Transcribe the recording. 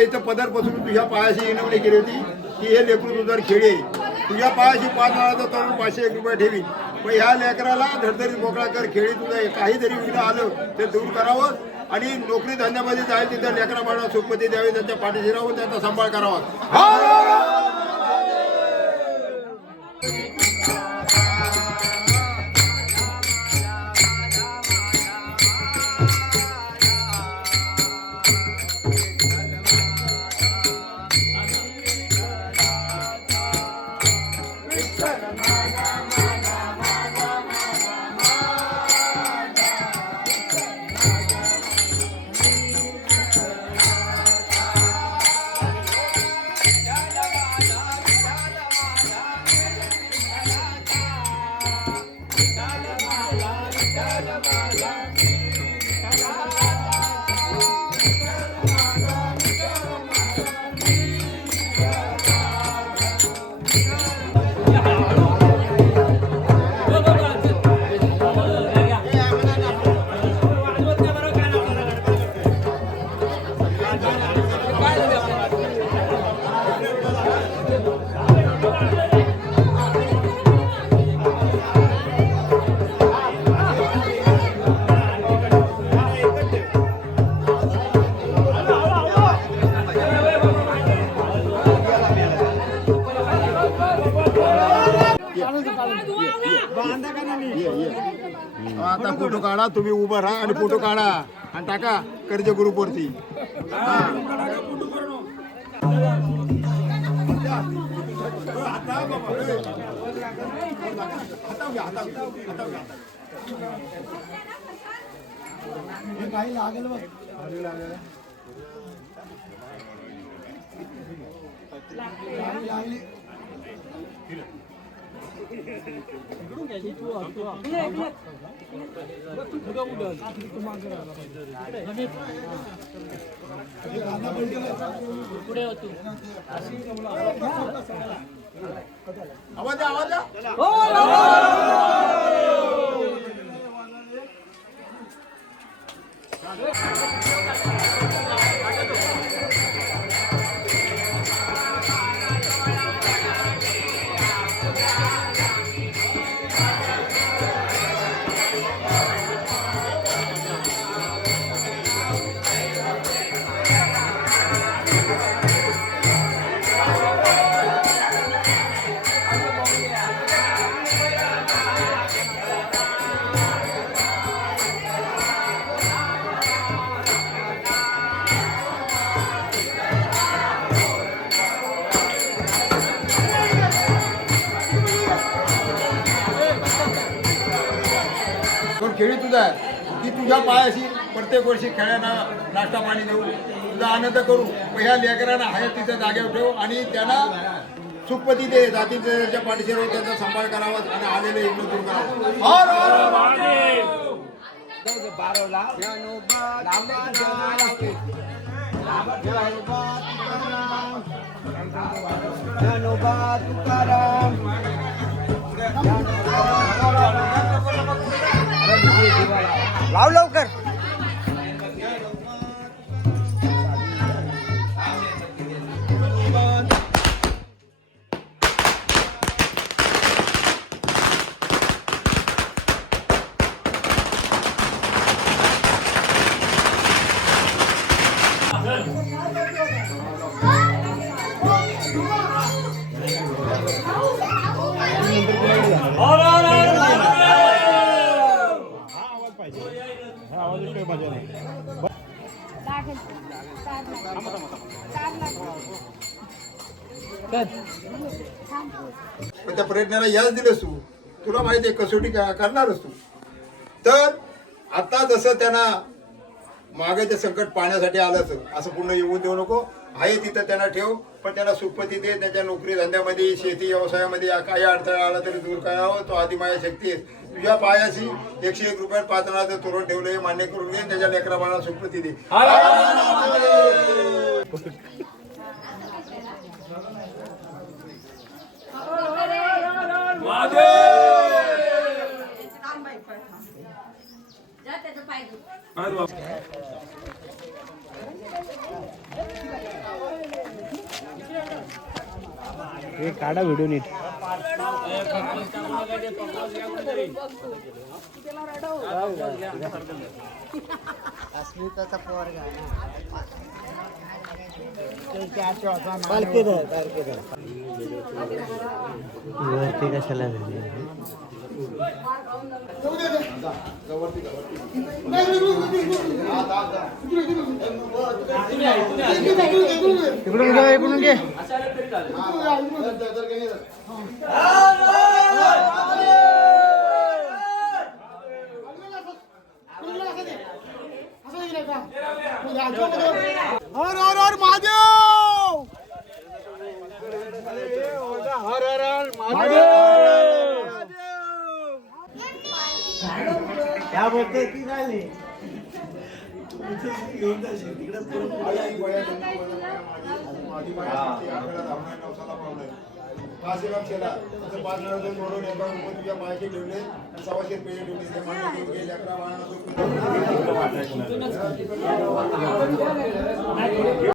इथं पदरपासून तुझ्या पायाशी विनवणी केली होती की हे लेकरू तुझं खेळे तुझ्या पायाशी 5 नाळाचा तरुण 501 रुपये ठेवी. पण ह्या लेकराला धडधडीत मोकळा कर. खेळी तुझं काहीतरी विघ्न आलं ते दूर करावं आणि नोकरी धंद्यामध्ये जाईल तिथं लेकरा बाळा सुखपती द्यावी, त्यांच्या पाठीशी राहून त्यांचा सांभाळ करावा. आता फोटो काढा, तुम्ही उभं राहा आणि फोटो काढा आणि टाका कर्ज ग्रुपवरती. काही लागेल लागली आवाज आवाज खेळी तुझा की तुझ्या पायाशी प्रत्येक वर्षी खेळांना नाश्ता पाणी देऊ, तुझा आनंद करू. ह्या लेकरांना हयात तिथं जागेवर ठेव आणि त्यांना सुखपती दे. जातीच्या पाठीशी राहून त्यांचा सांभाळ करावा आणि आलेले यज्ञ दूर करावा. लाव लवकर. पण त्या प्रयत्नाला यश दिलंस तू, तुला माहिती आहे कसोटी करणारच तू. तर आता जसं त्यांना मागे संकट पाहण्यासाठी आलंच असं पूर्ण येऊ देऊ नको. आहे तिथं त्यांना ठेव, पण त्याला सुखपती दे. त्याच्या नोकरी धंद्यामध्ये शेती व्यवसायामध्ये काही अडथळा आला तरी दूर करावं. तो आदिमाया शक्ती आहे. तुझ्या पायाशी 101 रुपयात 5 नाळाचं तोरण ठेवलंय, मान्य करून घे. त्याच्या लेकरा बाळाला सुखपती दे. हे काढा व्हिडिओ नीट. अस्मिताचा पोरगा वरती कशाला इकडून घे इकडून घे. हर महादेव. हर हर महादेव. क्या बोलते की झाले सोडून एका तुझ्या पायाशी ठेवले सव्वाशे पेढे ठेवले.